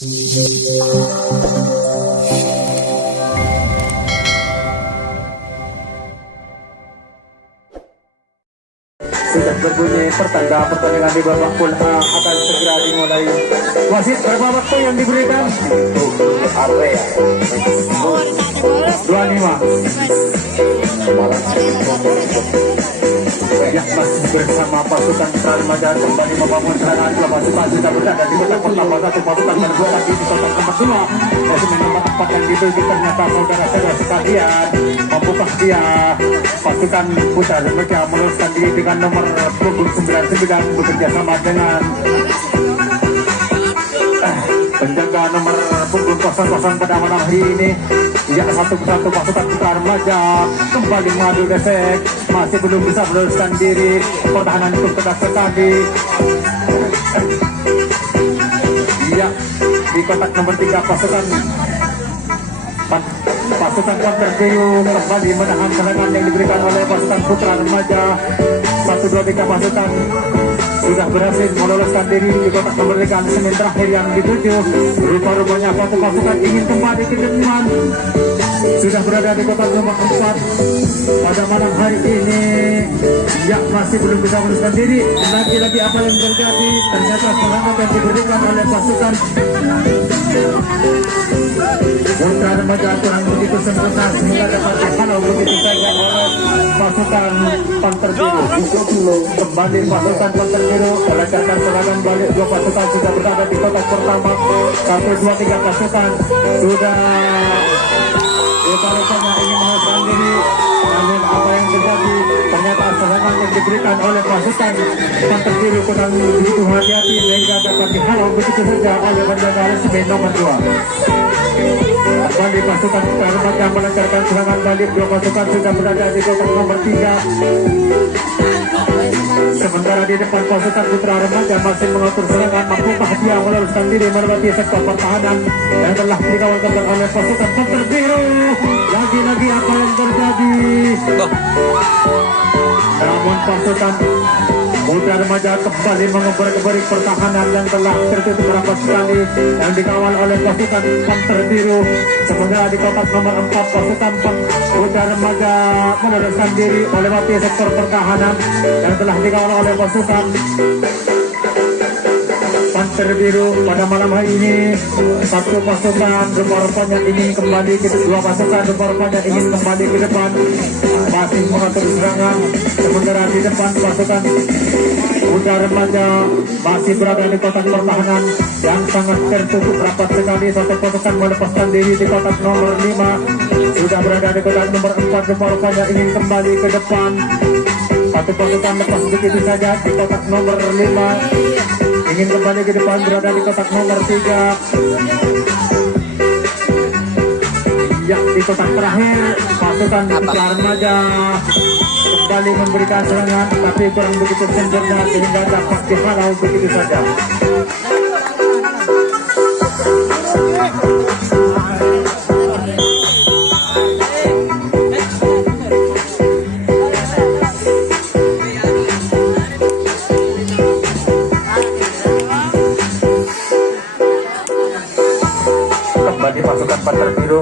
Sudah berbunyi pertanda pertandingan di babak pool A akan segera dimulai. Wasit berapa waktu yang diberikan? Area 25. Ya, masih bersama pasukan Remaja kembali membangun serangan klub pasukan sudah berada di kotak pertama, satu pasukan berbeda di kotak nomor 2. Pasukan nomor 4 yang dituju ternyata saudara-saudara sekalian membuka dia pasukan Putra Remaja meluruskan diri dengan nomor punggung 99 bekerja sama dengan penjaga nomor punggung 00 pada malam hari ini. Ya, satu persatu pasukan Putra Remaja kembali mengadu desek, masih belum bisa meluruskan diri, pertahanan itu ketat sekali. Ya, di kotak nomor 3 pasukan Panter Biru kembali menahan serangan yang diberikan oleh pasukan Putra Remaja. 1, 2, 3 pasukan sudah berhasil meloloskan diri di kotak nomor 3. Semen terakhir yang dituju, rupa-rupanya pasukan ingin kembali ke depan. Sudah berada di kotak nomor 4 pada malam hari ini. Ya, masih belum bisa meloloskan diri. Lagi-lagi apa yang terjadi? Ternyata serangan yang diberikan oleh pasukan Putra Remaja kurang begitu sempurna sehingga dapat dihalau begitu saja oleh pasukan Panter Biru. Kembali pasukan Panter Biru melancarkan serangan balik. 2 pasukan sudah berada di kotak pertama. 1, 2, 3 pasukan sudah rupanya ingin meloloskan diri. Namun apa yang terjadi? Ternyata serangan yang diberikan oleh pasukan Panter Biru kurang begitu hati-hati sehingga dapat dihalau begitu saja oleh penjaga resmi nomor 2. Kembali pasukan Putra Remaja melancarkan serangan balik. 2 pasukan sudah berada di kotak nomor 3. Sementara di depan pasukan Putra Remaja masih mengatur serangan. Mampukah dia meloloskan diri melewati sektor pertahanan yang telah dikawal oleh pasukan Panter Biru? Lagi-lagi apa yang terjadi? Namun pasukan Putra Remaja kembali mengobar-abarik pertahanan yang telah tertutup rapat sekali yang dikawal oleh pasukan Panter Biru. Sementara di kotak nomor 4 pasukan Putra Remaja meloloskan diri melewati sektor pertahanan yang telah dikawal oleh pasukan Panter Biru. Pada malam hari ini 1 pasukan rupa-rupanya ingin kembali ke 2 pasukan rupa-rupanya ingin kembali ke depan, masih mengatur serangan. Sementara di depan pasukan Putra Remaja masih berada di kotak pertahanan yang sangat tertutup rapat sekali. 1 pasukan melepaskan diri di kotak nomor 5, sudah berada di kotak nomor 4 rupa-rupanya ingin kembali ke depan. 1 pasukan lepas begitu saja di kotak nomor 5, ingin kembali ke depan, berada di kotak nomor 3. Ya, di kotak terakhir pasukan Putra Remaja kembali memberikan serangan, tapi kurang begitu sempurna sehingga dapat dihalau begitu saja. Kembali pasukan Panter Biru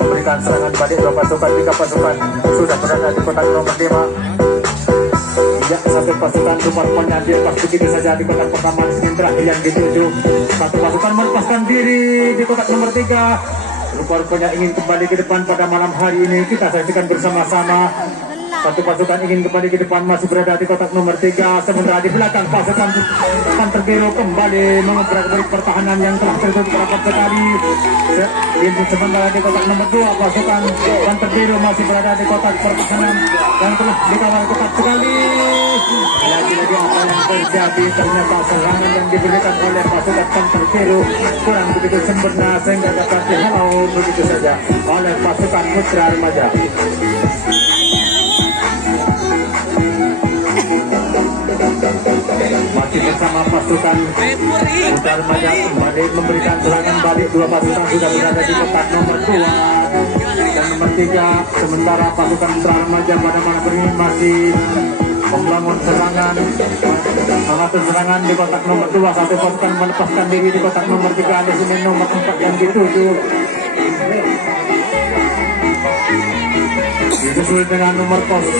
memberikan serangan balik. 2 pasukan, 3 pasukan sudah berada di kotak nomor 5. Ya, 1 pasukan rupa-rupanya dilepas begitu saja di kotak pertama. Semen terakhir yang dituju, 1 pasukan melepaskan diri di kotak nomor 3. Rupa-rupanya ingin kembali ke depan pada malam hari ini. Kita saksikan bersama-sama. 1 pasukan ingin kembali ke depan, masih berada di kotak nomor 3. Sementara di belakang pasukan Panter Biru kembali mengobrak-abrik pertahanan yang telah tertutup rapat sekali. Sementara di kotak nomor 2 pasukan Panter Biru masih berada di kotak pertahanan yang telah dikawal ketat sekali. Lagi-lagi apa yang terjadi? Ternyata serangan yang diberikan oleh pasukan Panter Biru kurang begitu sempurna sehingga dapat dihalau begitu saja oleh pasukan Putra Remaja. Masih bersama pasukan Putra Remaja kembali memberikan serangan balik. 2 pasukan sudah berada di kotak nomor 2 dan nomor 3. Sementara pasukan Putra Remaja pada malam ini masih membangun serangan, mengatur serangan di kotak nomor 2. Satu pasukan melepaskan diri di kotak nomor 3. Ada semen nomor 4 yang dituju. Disusul dengan nomor 07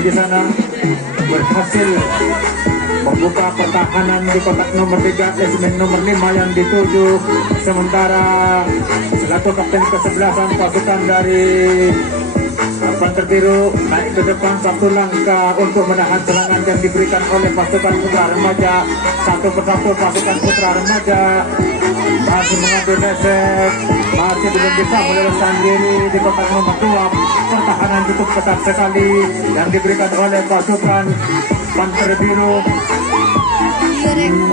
di sana berhasil membuka pertahanan di kotak nomor 3. Semen nomor 5 yang dituju. Sementara selaku kapten ke-11 pasukan dari Panter Biru naik ke depan satu langkah untuk menahan serangan yang diberikan oleh pasukan Putra Remaja. Satu persatu pasukan Putra Remaja masih mengatur reset, masih belum bisa meloloskan diri di kotak nomor 2. Pertahanan cukup ketat sekali yang diberikan oleh pasukan Panter Biru.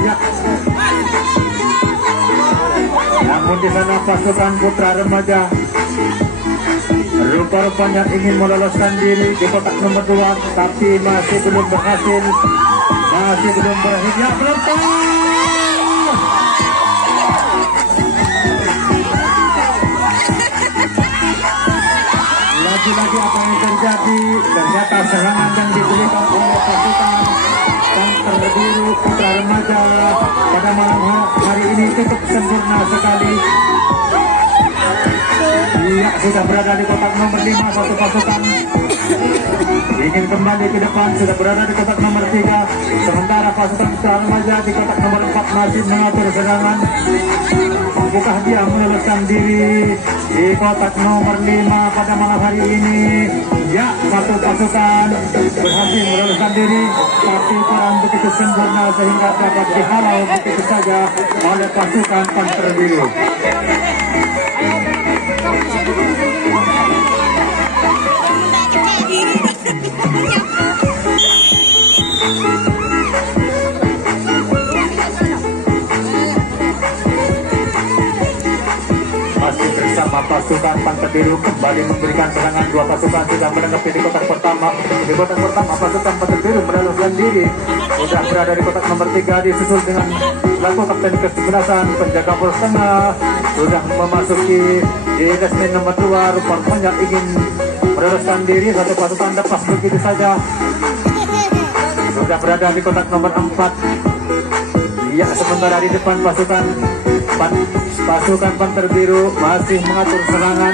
Ya. Namun di sana pasukan Putra Remaja rupa-rupanya ingin meloloskan diri di kotak nomor 2, tapi masih belum berhasil, masih belum berhasil. Ya, belum. Lagi-lagi apa yang terjadi? Ternyata serangan yang diberikan oleh pasukan Panter Biru Putra Remaja pada malam hari ini cukup sempurna sekali. Iya, sudah berada di kotak nomor 5. Satu pasukan ingin kembali ke depan, sudah berada di kotak nomor 3. Sementara pasukan Putra Remaja di kotak nomor 4 masih mengatur serangan. Mampukah dia meloloskan diri di kotak nomor 5 pada malam hari ini? Ya, satu pasukan berhasil meloloskan diri, tapi kurang begitu sempurna sehingga dapat dihalau begitu saja oleh pasukan Panter Biru. Masih bersama pasukan Panter Biru kembali memberikan serangan. Dua pasukan sudah menanggapi di kotak pertama. Di kotak pertama pasukan Panter Biru meloloskan diri, sudah berada di kotak nomor 3, disusul dengan laku kapten ke-11 penjaga poros tengah sudah memasuki di resmen nomor 2. Rupanya ingin meloloskan diri, satu pasukan lepas begitu saja, sudah berada di kotak nomor 4. Ya, sementara di depan pasukan Panter Biru masih mengatur serangan.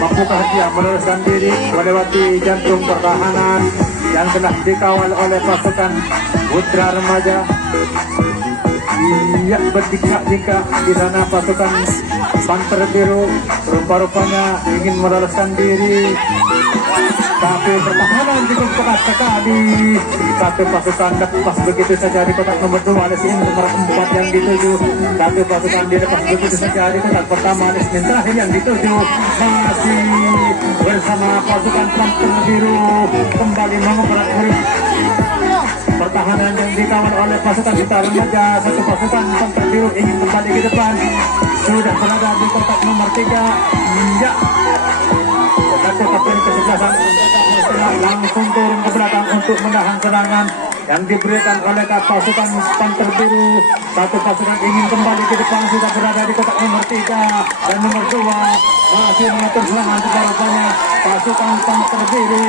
Mampukah dia meloloskan diri melewati jantung pertahanan yang telah dikawal oleh pasukan Putra Remaja? Iya, bertingkah-tingkah di sana pasukan Panter Biru rupa-rupanya ingin meloloskan diri, tapi pertahanan cukup ketat sekali. Satu pasukan lepas begitu saja di kotak nomor 2. Lesin nomor 4 yang dituju. Satu pasukan dilepas begitu saja di kotak pertama. Lesin terakhir yang dituju. Masih bersama pasukan Panter Biru kembali mengobrak pertahanan yang dikawal oleh pasukan Putra Remaja. Satu pasukan Panter Biru ingin kembali ke depan, sudah berada di kotak nomor 3. Ya, satu kapten ke-11 langsung turun ke belakang untuk menahan serangan yang diberikan oleh pasukan Panter Biru. Satu pasukan ingin kembali ke depan, sudah berada di kotak nomor 3 dan nomor 2 masih mengatur serangan. Rupanya pasukan Panter Biru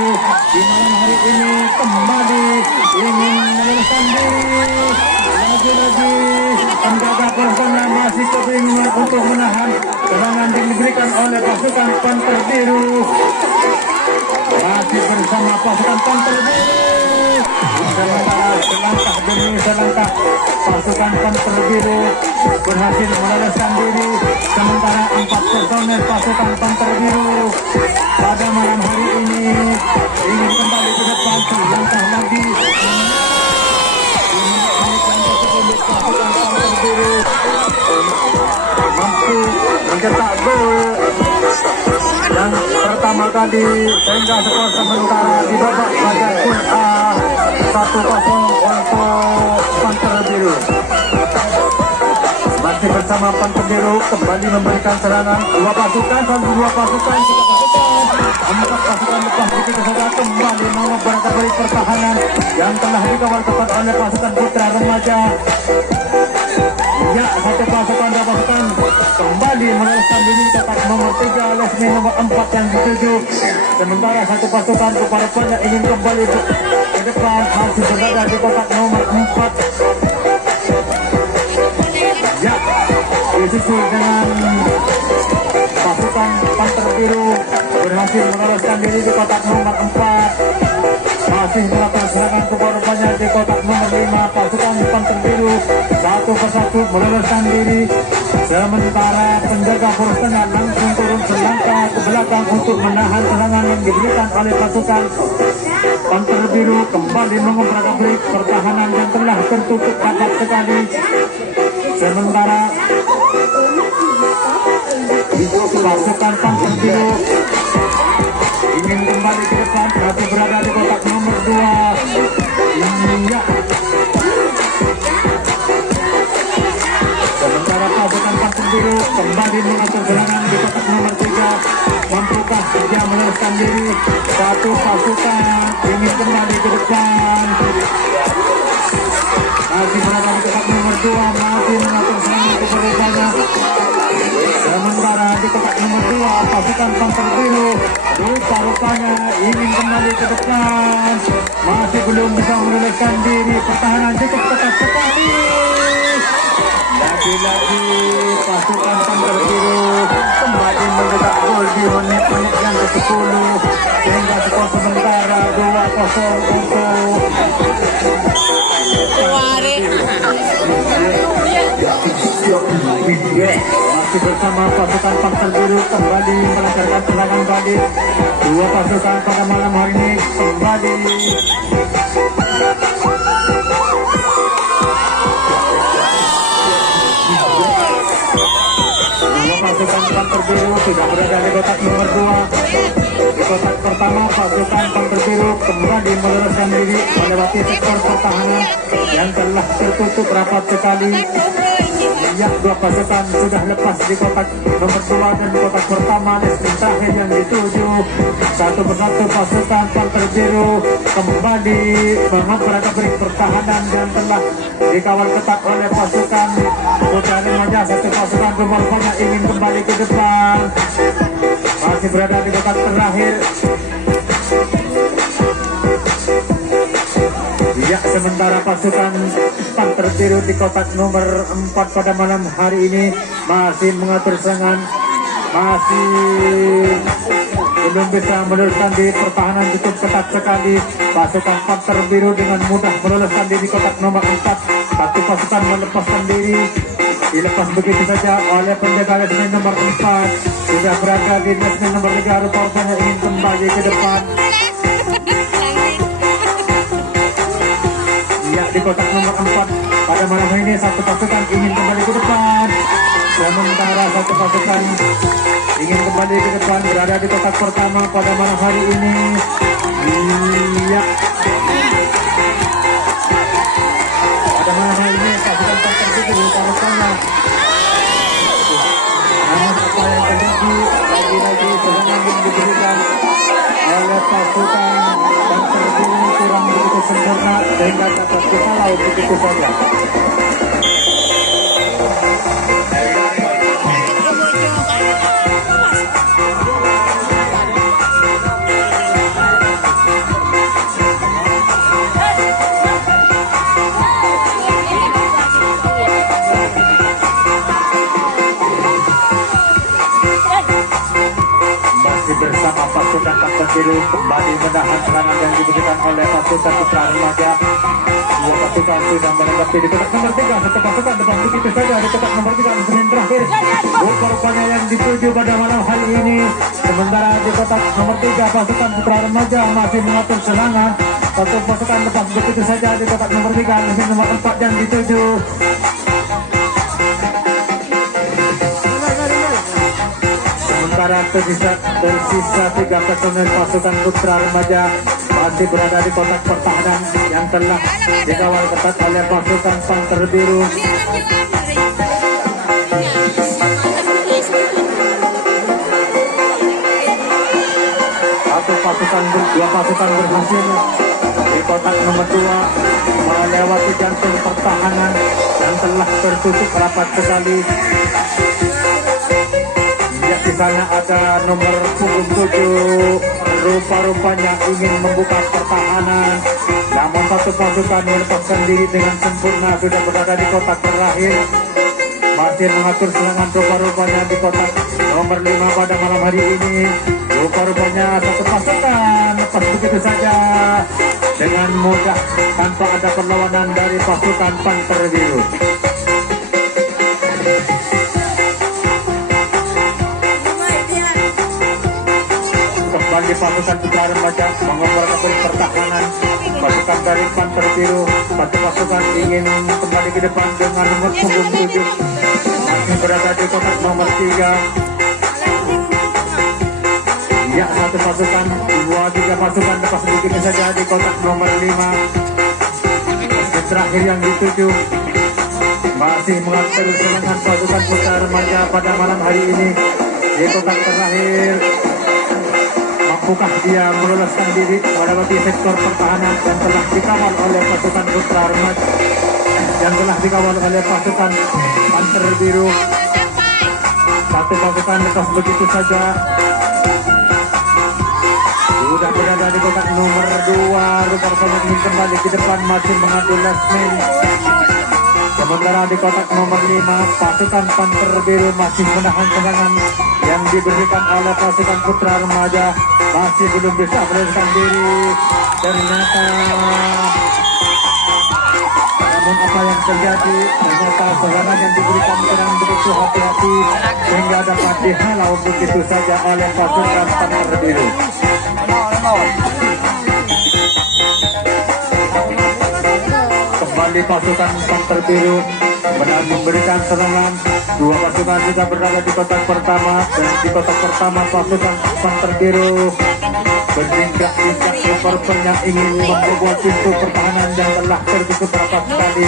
di malam hari ini kembali ingin meloloskan diri. Lagi-lagi penjaga poros tengah masih kebingungan untuk menahan serangan yang diberikan oleh pasukan Panter Biru. Masih bersama pasukan Panter Biru. Sementara selangkah demi selangkah pasukan Panter Biru berhasil meloloskan diri. Sementara 4 personel pasukan Panter Biru pada malam hari ini ingin kembali ke depan selangkah lagi. Pasukan Panter Biru mampu mencetak gol yang pertama kali sehingga skor sementara di babak bagian pun 1-0 untuk Panter Biru. Masih bersama Panter Biru kembali memberikan serangan. Dua pasukan, empat pasukan lepas begitu saja kembali mengobrak balik pertahanan yang telah dikawal ketat oleh pasukan Putra Remaja. Ya, satu pasukan dua pasukan kembali meloloskan diri kotak nomor 3 Lesmi nomor 4 yang dituju. Sementara satu pasukan rupa-rupanya ingin kembali ke depan, masih berada di kotak nomor 4. Ya, disusul dengan pasukan Panter Biru berhasil meloloskan diri di kotak nomor 4. Masih melakukan serangan rupa-rupanya di kotak nomor 5. Pasukan Panter Biru satu persatu meloloskan diri. Sementara penjaga poros tengah langsung turun selangkah ke belakang untuk menahan serangan yang diberikan oleh pasukan Panter Biru. Kembali mengobrak-abrik pertahanan yang telah tertutup rapat sekali. Sementara pasukan Panter Biru ingin kembali ke depan, tapi berada di kotak nomor 2. Ya. Sementara pasukan Panter Biru kembali mengatur serangan di kotak nomor 3. Mampukah dia meloloskan diri? Satu pasukan ingin kembali ke depan, masih berada di kotak nomor 2, masih mengatur serangan di berubahnya. Sementara di kotak nomor 2 pasukan Panter Biru rupa-rupanya ingin kembali ke depan, masih belum bisa meloloskan diri. Pertahanan cukup ketat sekali. Lagi-lagi pasukan Panter Biru kembali mencetak gol di menit-menit yang ke-10 sehingga skor sementara 2-0 untuk masih bersama pasukan Panter Biru kembali melancarkan serangan balik. Dua pasukan pada malam hari ini kembali pasukan Panter Biru sudah berada di kotak nomor 2. Di kotak pertama pasukan Panter Biru kembali meloloskan diri melewati sektor pertahanan yang telah tertutup rapat sekali. Ya, dua pasukan sudah lepas di kotak nomor 2 dan kotak pertama. Lesmi terakhir yang dituju. Satu persatu pasukan Panter Biru kembali mengobrak-abrik pertahanan yang telah dikawal ketat oleh pasukan Putra Remaja. Satu pasukan rupa-rupanya ingin kembali ke depan, masih berada di kotak terakhir. Ya, sementara pasukan Panter Biru di kotak nomor 4 pada malam hari ini masih mengatur serangan, masih belum bisa meloloskan diri. Pertahanan cukup ketat sekali. Pasukan Panter Biru dengan mudah meloloskan diri di kotak nomor 4. Satu pasukan melepaskan diri, dilepas begitu saja oleh penjaga Lesmi nomor 4. Sudah berada di Lesmi nomor 3, rupa-rupanya ingin kembali ke depan. Ya, di kotak nomor 4 pada malam hari ini satu pasukan ingin kembali ke depan, sementara satu pasukan ingin kembali ke depan berada di kotak pertama pada malam hari ini. Ya, pada malam hari ini pasukan Panter Biru rupa-rupanya namun apa yang terjadi, lagi-lagi serangan yang diberikan oleh pasukan Panter Biru kurang begitu sempurna sehingga dapat dihalau begitu saja. Bersama pasukan Panter Biru kembali menahan serangan yang diberikan oleh pasukan Putra Remaja. Dua pasukan sudah menanggapi di kotak nomor 3. Satu pasukan depan begitu saja di kotak nomor 3 menit terakhir. Rupa-rupanya yang dituju pada malam hari ini. Sementara di kotak nomor 3 pasukan Putra Remaja masih mengatur serangan. Satu pasukan lepas begitu saja di kotak nomor 3 mesin nomor 4 yang dituju. Sementara tersisa 3 personel pasukan Putra Remaja masih berada di kotak pertahanan yang telah dikawal ketat oleh pasukan Panter Biru. Dua pasukan berhasil di kotak nomor 2 melewati jantung pertahanan yang telah tertutup rapat sekali. Ya, di sana ada nomor punggung 7, rupa-rupanya ingin membuka pertahanan, namun satu pasukan melepaskan diri dengan sempurna, sudah berada di kotak terakhir, masih mengatur serangan rupa-rupanya di kotak nomor 5 pada malam hari ini. Rupa-rupanya satu pasukan lepas begitu saja dengan mudah tanpa ada perlawanan dari pasukan Panter Biru. Kembali pasukan Putra Remaja mengoper pertahanan. Pasukan dari Panter Biru, satu pasukan ingin kembali ke depan dengan nomor punggung 7, masih berada di kotak nomor 3. Ya, satu pasukan, 2-3 pasukan lepas begitu saja di kotak nomor 5. Mesin terakhir yang dituju masih mengatur serangan pasukan Putra Remaja pada malam hari ini di kotak terakhir. Mampukah dia meloloskan diri melewati sektor pertahanan yang telah dikawal oleh pasukan Putra Remaja, yang telah dikawal oleh pasukan Panter Biru? Satu pasukan lepas begitu saja sudah berada di kotak nomor 2. Rupa-rupanya ingin kembali ke depan, masih mengadu last man. Sementara di kotak nomor 5, pasukan Panter Biru masih menahan serangan yang diberikan oleh pasukan Putra Remaja, masih belum bisa meloloskan diri. Ternyata, namun apa yang terjadi, ternyata serangan yang diberikan dengan begitu hati-hati sehingga dapat dihalau begitu saja oleh pasukan Panter Biru. Kembali pasukan Panter Biru memberikan serangan. Dua pasukan sudah berada di kotak pertama, dan di kotak pertama pasukan Panter Biru berjinjak-jinjak yang ingin membobol pintu pertahanan yang telah tertutup rapat sekali.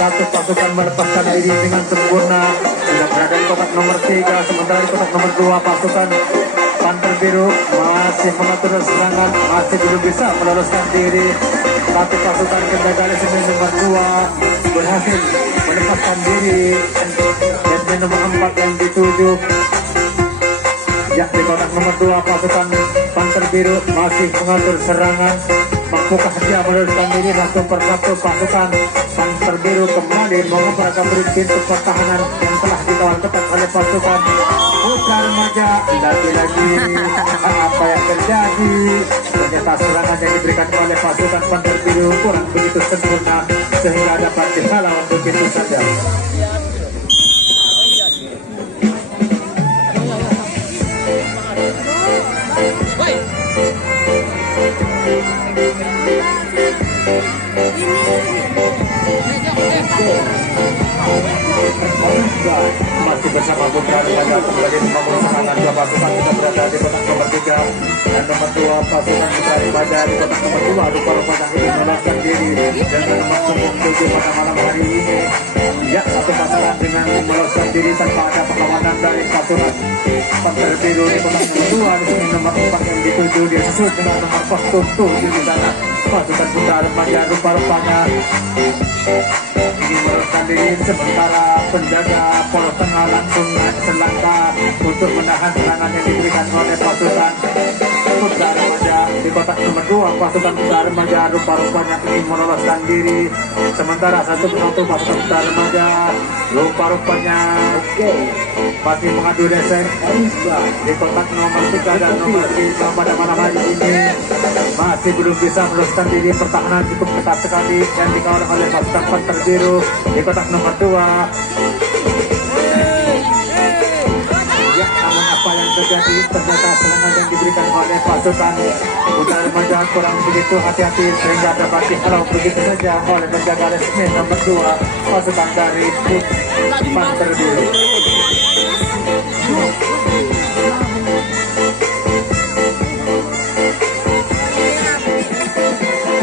Satu pasukan melepaskan diri dengan sempurna, sudah berada di kotak nomor 3, sementara di kotak nomor 2 pasukan Panter Biru masih mengatur serangan, masih belum bisa meloloskan diri. Satu pasukan penjaga semen nomor 2 berhasil melepaskan diri, dan nomor 4 yang dituju. Ya, di kotak nomor 2 pasukan Panter Biru masih mengatur serangan. Mampukah dia meloloskan diri? Satu persatu pasukan Panter Biru kembali mengoper pintu pertahanan yang telah dikawal ketat oleh pasukan Putra Remaja. Lagi-lagi apa yang terjadi? Ternyata serangan yang diberikan oleh pasukan Panter Biru kurang begitu sempurna sehingga dapat dihalau begitu saja. Masih bersama Putra Remaja kembali membangun serangan. Dua pasukan sudah berada di kotak nomor 3 dan nomor 2 pasukan Putra Remaja di kotak nomor 2. Rupa-rupanya ingin meloloskan diri dengan nomor punggung 7 pada malam hari ini. Ya, satu pasukan dengan meloloskan diri tanpa ada perlawanan dari pasukan Panter Biru di kotak nomor 2. Di sini nomor 4 yang dituju, dia sesuai dengan nomor kostum 7 di sana. Pasukan Putra Remaja rupa-rupanya ingin meloloskan diri, sementara penjaga poros tengah langsung selangkah untuk menahan serangan yang diberikan oleh pasukan Putra Remaja. Di kotak nomor 2 pasukan Putra Remaja rupa-rupanya ingin meloloskan diri, sementara satu persatu pasukan Putra Remaja rupa-rupanya masih mengadu desain. Di kotak nomor 3 dan nomor 5 pada malam hari ini masih belum bisa meloloskan diri. Pertahanan cukup ketat sekali yang dikawal oleh pasukan Panter Biru di kotak nomor 2. Ya, namun apa yang terjadi? Ternyata serangan yang diberikan oleh pasukan Putra Remaja kurang begitu hati-hati sehingga dapat dihalau begitu saja oleh penjaga resmi nomor 2 pasukan dari Panter Biru.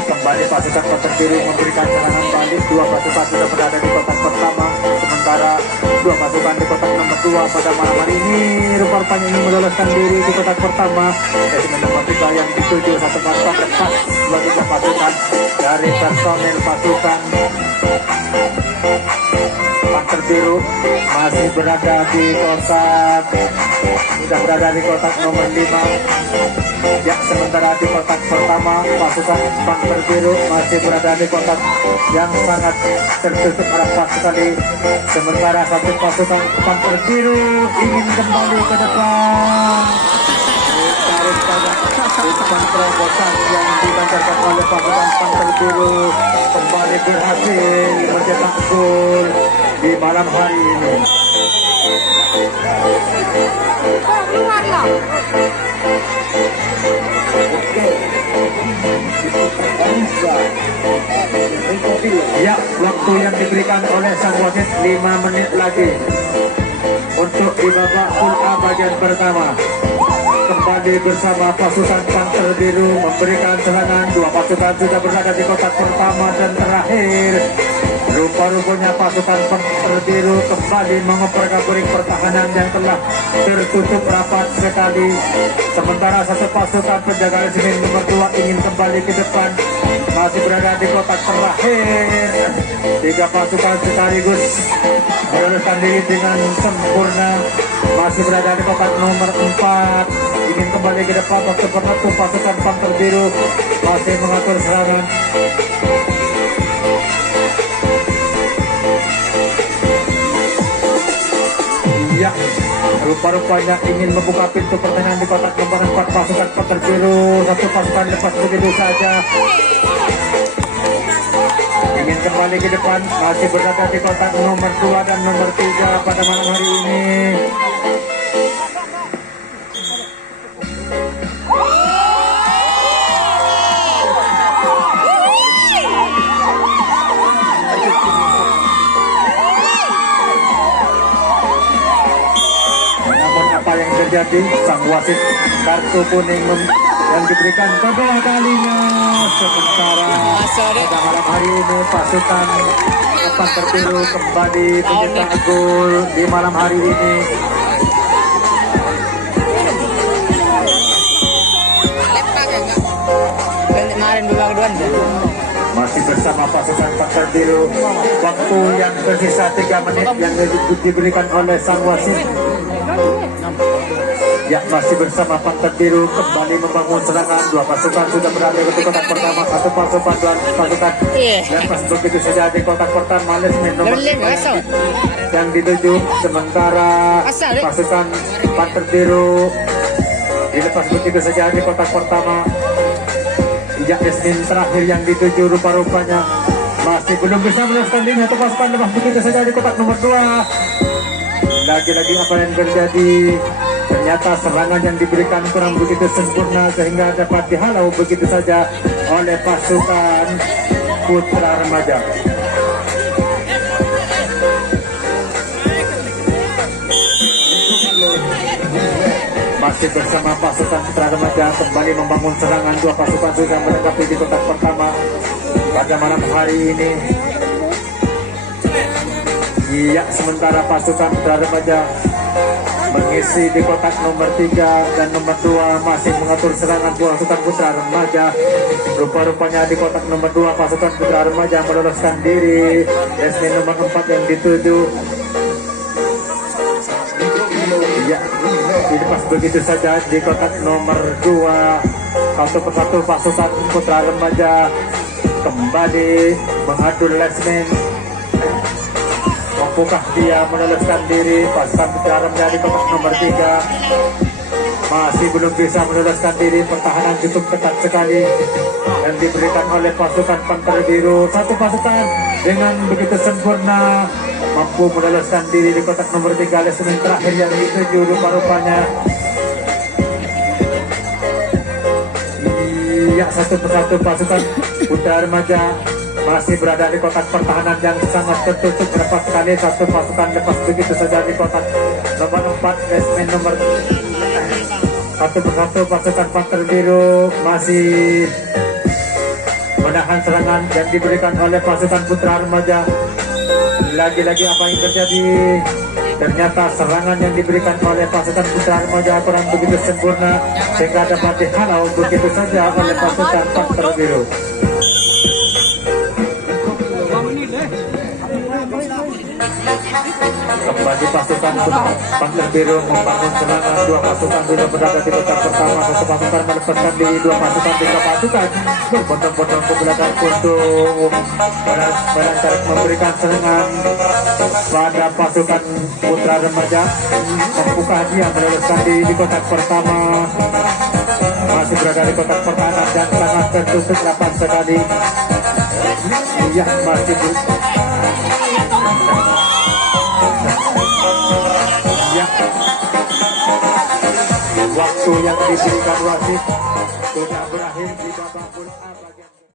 Kembali pasukan Panter Biru memberikan serangan balik. Dua pasukan sudah berada di kotak pertama, sementara dua pasukan di kotak nomor 2 pada malam hari ini rupa-rupanya ingin meloloskan diri di kotak pertama. Jadi nomor 3 yang dituju, satu pasukan lepas sebagai pasukan dari personel pasukan Panther Biru masih berada di kotak, sudah berada di kotak nomor 5. Ya, sementara di kotak pertama pasukan Panther Biru masih berada di kotak yang sangat tertutup rapat sekali. Sementara satu pasukan Panther Biru ingin kembali ke depan. Ditarik pada depan terobosan yang dilancarkan oleh pasukan Panther Biru kembali berhasil mencetak gol di malam hari ini. Ya, waktu yang diberikan oleh sang wasit 5 menit lagi untuk di babak pool A bagian pertama. Kembali bersama pasukan Panther Biru memberikan serangan. Dua pasukan sudah berada di kotak pertama dan terakhir. Rupa-rupanya pasukan Panther Biru kembali mengoper-ngapuring pertahanan yang telah tertutup rapat sekali. Sementara satu pasukan penjaga resimen nomor 2 ingin kembali ke depan, masih berada di kotak terakhir. Tiga pasukan sekaligus meloloskan diri dengan sempurna, masih berada di kotak nomor 4, ingin kembali ke depan. Waktu persatu pasukan Panther Biru masih mengatur serangan. Ya, rupa-rupanya ingin membuka pintu pertandingan di kotak nomor 4 pasukan Panther Biru. Satu pasukan lepas begitu saja, ingin kembali ke depan, masih berada di kotak nomor 2 dan nomor 3 pada malam hari ini. Yang terjadi, sang wasit kartu kuning yang diberikan kedua kalinya. Sementara pada malam hari ini pasukan Panther Biru kembali mencetak gol di malam hari ini. Masih bersama pasukan Panther Biru, waktu yang tersisa 3 menit yang diberikan oleh sang wasit. Ya, masih bersama Panther Biru kembali membangun serangan. Dua pasukan sudah berada di kotak pertama. Satu pasukan lepas begitu saja di kotak pertama. Lesmen nomor 5 yang dituju. Sementara pasukan Panther Biru dilepas begitu saja di kotak pertama. Ya, Lesmen terakhir yang dituju rupa-rupanya masih belum bisa meloloskan diri. Satu pasukan lepas begitu saja di kotak nomor 2. Lagi-lagi apa yang terjadi? Ternyata serangan yang diberikan kurang begitu sempurna sehingga dapat dihalau begitu saja oleh pasukan Putra Remaja. Masih bersama pasukan Putra Remaja kembali membangun serangan. Dua pasukan sudah menanggapi di kotak pertama pada malam hari ini. Iya, sementara pasukan Putra Remaja mengisi di kotak nomor 3 dan nomor 2 masih mengatur serangan pasukan Putra Remaja. Rupa-rupanya di kotak nomor 2 pasukan Putra Remaja meloloskan diri. Lesmen nomor 4 yang dituju. Ya, dilepas begitu saja di kotak nomor 2. Satu persatu pasukan Putra Remaja kembali mengatur lesmen. Mampukah dia meloloskan diri? Pasukan Putra Remaja di kotak nomor 3 masih belum bisa meloloskan diri. Pertahanan cukup ketat sekali yang diberikan oleh pasukan Panther Biru. Satu pasukan dengan begitu sempurna mampu meloloskan diri di kotak nomor 3. Lesmen terakhir yang dituju rupa-rupanya. Iya, satu persatu pasukan Putra Remaja masih berada di kotak pertahanan yang sangat tertutup rapat sekali. Satu pasukan lepas begitu saja di kotak nomor 4. Lesmen nomor satu persatu pasukan Panther Biru masih menahan serangan yang diberikan oleh pasukan Putra Remaja. Lagi-lagi apa yang terjadi? Ternyata serangan yang diberikan oleh pasukan Putra Remaja kurang begitu sempurna sehingga dapat dihalau begitu saja oleh pasukan Panther Biru. Kembali pasukan Panzer Biru membangun serangan. Dua pasukan bisa berada di kotak pertama. Satu pasukan menempatkan di dua pasukan, tiga pasukan berbondong-bondong ke belakang untuk melancar memberikan serangan pada pasukan Putra Remaja. Membuka dia meluluskan di kotak pertama, masih berada di kotak pertahanan dan sangat tertutup rapat sekali. Iya, masih ya, waktu yang diberikan wasit sudah berakhir di babak